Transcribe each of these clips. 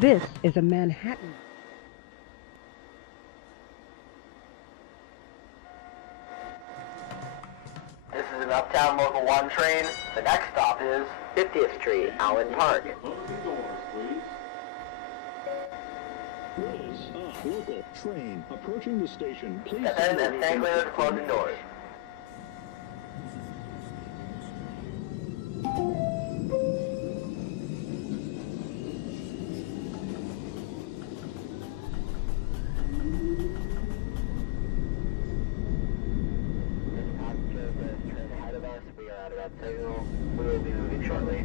This is a Manhattan. This is an Uptown Local 1 train. The next stop is 50th Street, Allen Park. Local train approaching the station. Please Descend and stand clear of the closing doors. Ahead of us, we are out of that signal. We will be moving shortly.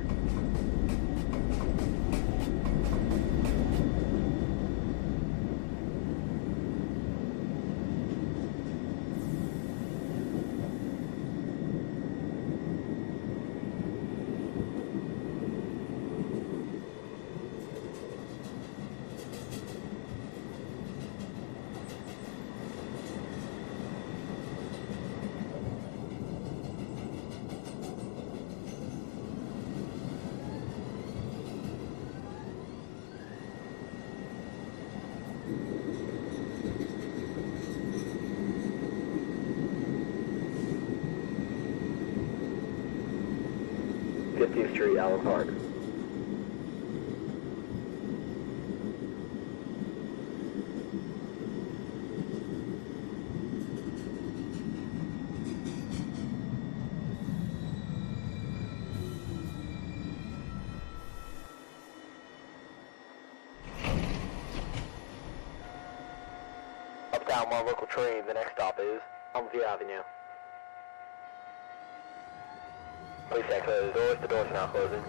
Street, Allen Park. Uptown One local train, the next stop is Elmview Avenue. Please stay clear of the doors are now closing.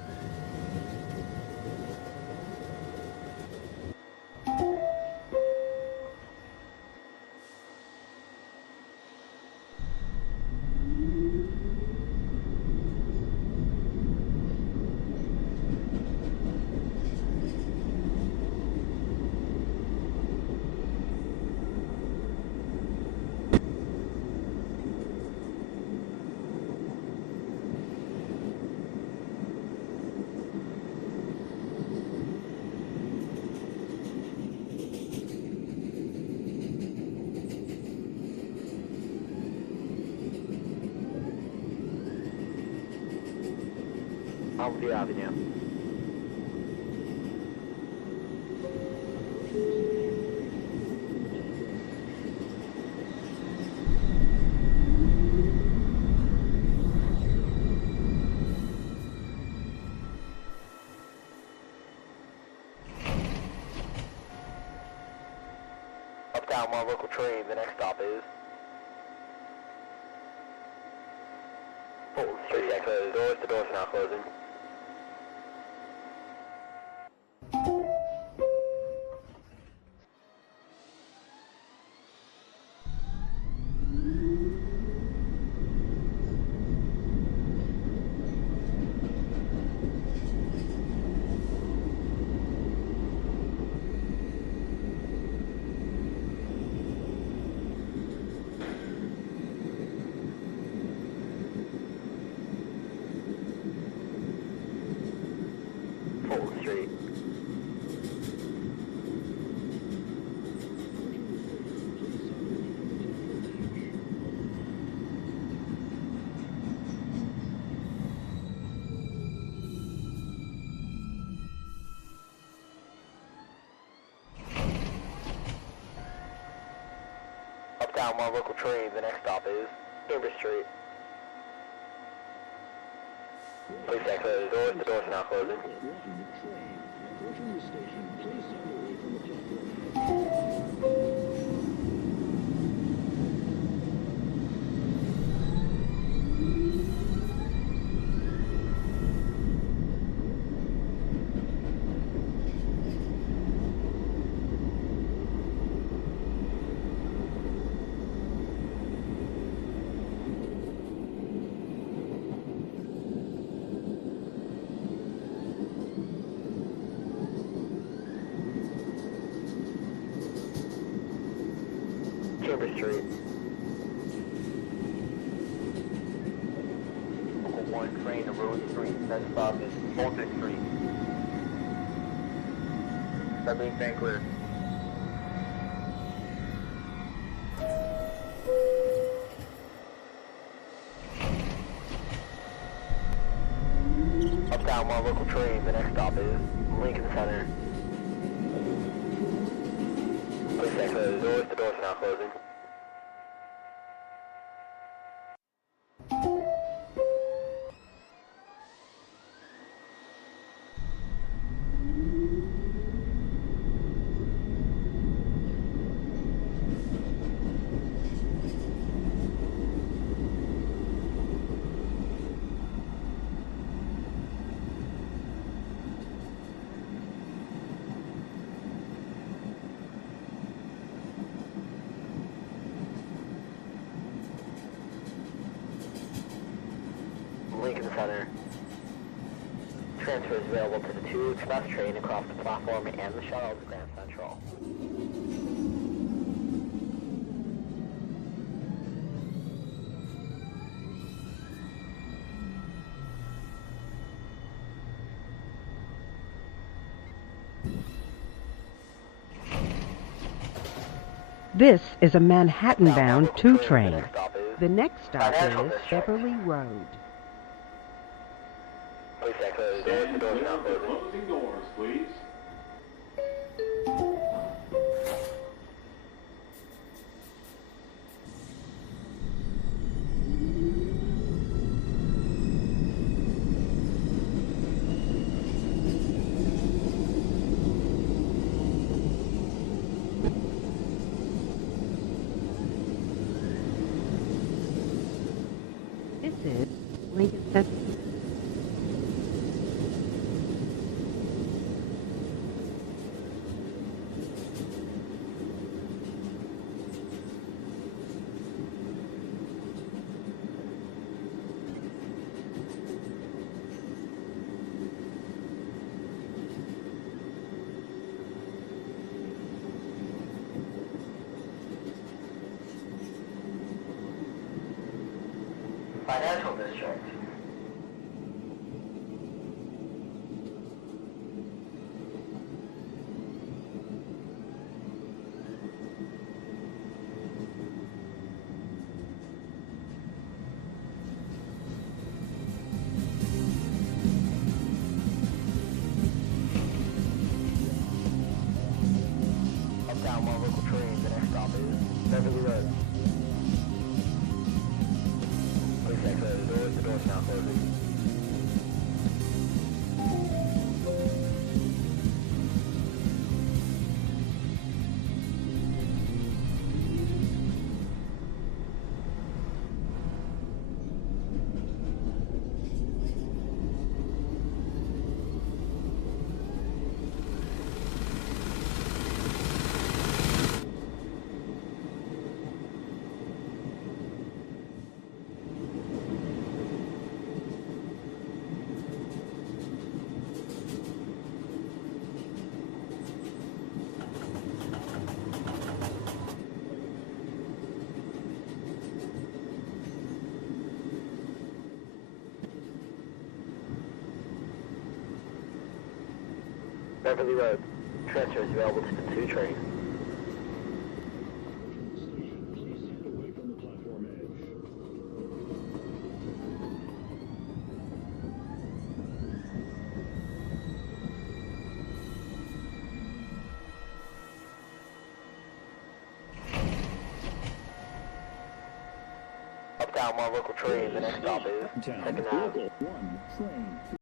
Elmview Avenue. Uptown One local train, the next stop is Fulton Street. Stay clear of the doors are now closing. Fulton Street. Uptown One local train, the next stop is Cambridge Street. Please stay clear of the doors are now closing. Approaching the station. Please stand away from the platform. Cambridge Street. Local 1 train to Rose Street. Next stop is Fulton Street. Subway St clear. Uptown 1 local train, the next stop is Lincoln Center. Please stay closed, the doors are now closing. Lincoln Center. Transfer is available to the 2 express train across the platform and the shuttle to Grand Central. This is a Manhattan-bound 2 train. The next stop is The next stop Financial is District. Beverly Road. Please stay closed, the doors are now closing. Closing doors, please. This is Lincoln Center. Financial District. Uptown 1 local train, the next stop is Beverly Road. Please stay closed, the doors are now closing. Beverly Road. Transfer is available to the 2 train. Please step away from the platform edge. Uptown 1 local train, the next stop is Second Ave. Local 1 train to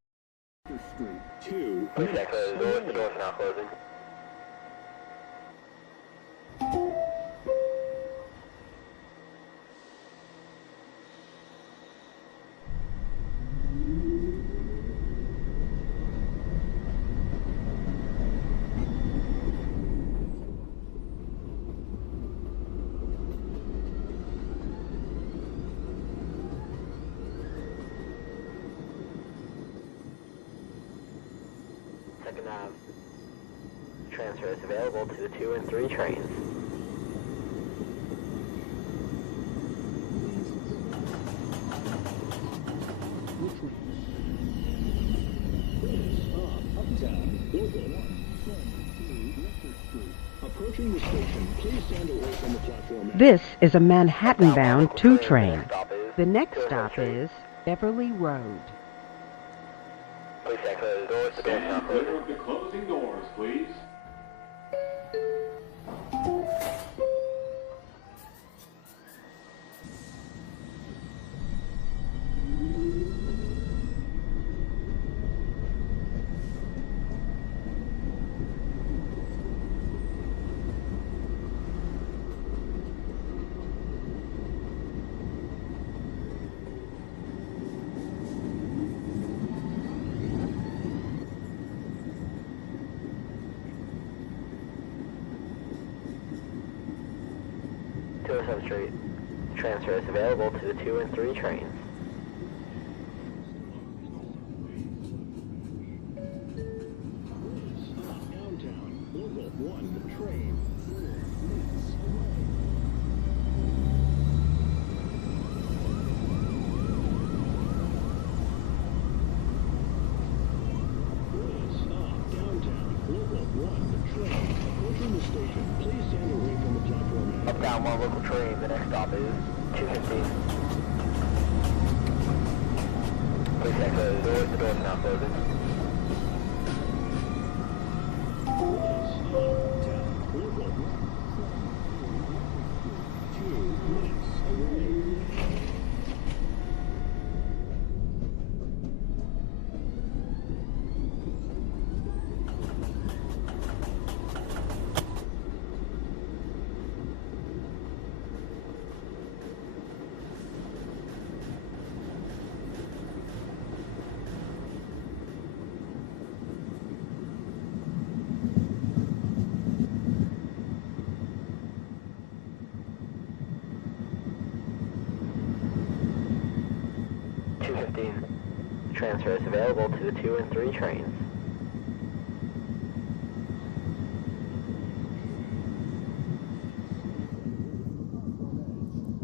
Rector Street 2. Please stay closed, the doors are now closing. Second Ave. Transfer is available to the 2 and 3 trains. Uptown, local 1 train to Approaching the station, please stand away from the platform. This is a Manhattan-bound 2 train. The The next stop is Beverly Road. Please check the doors. The doors now Stand clear closing. of the closing doors, please. Street. Transfer is available to the 2 and 3 trains. Downtown, local 1 train. Stop downtown, local 1 train. Approaching the station, please stand away from the platform. Uptown 1 local train. The next stop is 215. Please check the doors. The doors now closing. Local 2 minutes away. Transfer is available to the 2 and 3 trains.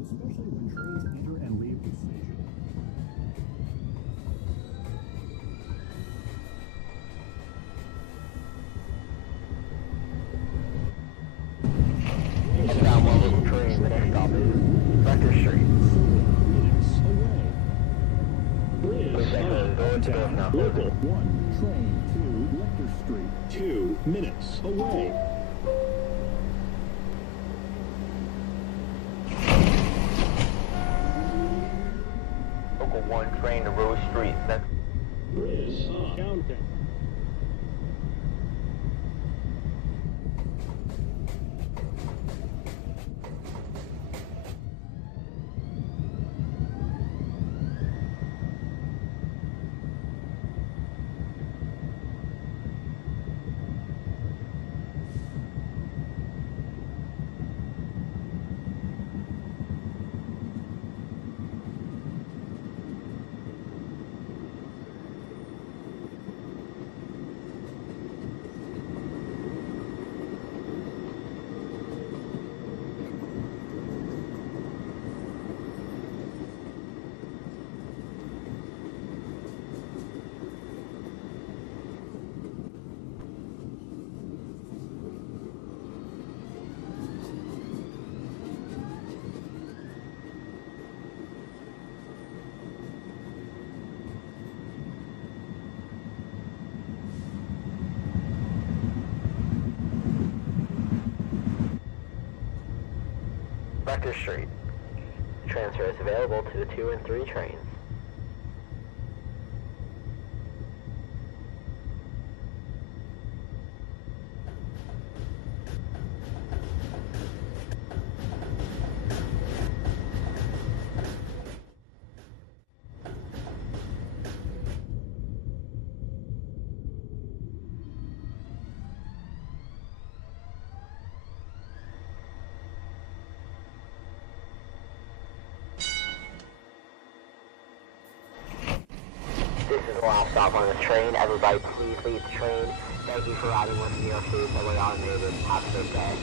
Especially when trains enter and leave the station. Uptown 1 local train. The next stop is Rector St. Minutes away. Please check the doors. The doors now Local closing. 1 train to Rector Street. 2 minutes away. Local 1 train to Rose Street. That's Downtown. Rector Street. Transfer is available to the 2 and 3 trains. This is the last stop on the train. Everybody please leave the train. Thank you for riding with New York City Subway Automated. Have a good day.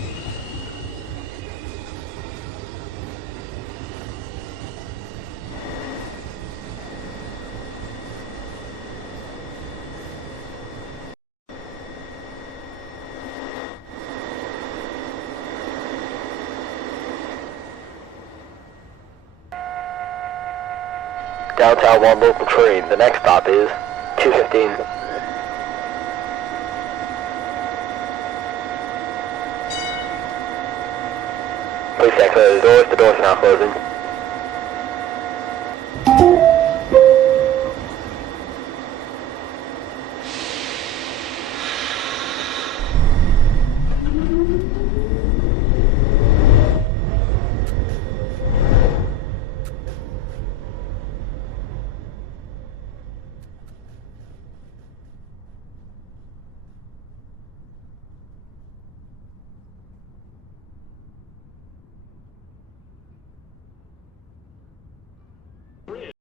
Downtown 1 local train. The next stop is 215. Please exit the doors. The doors are now closing.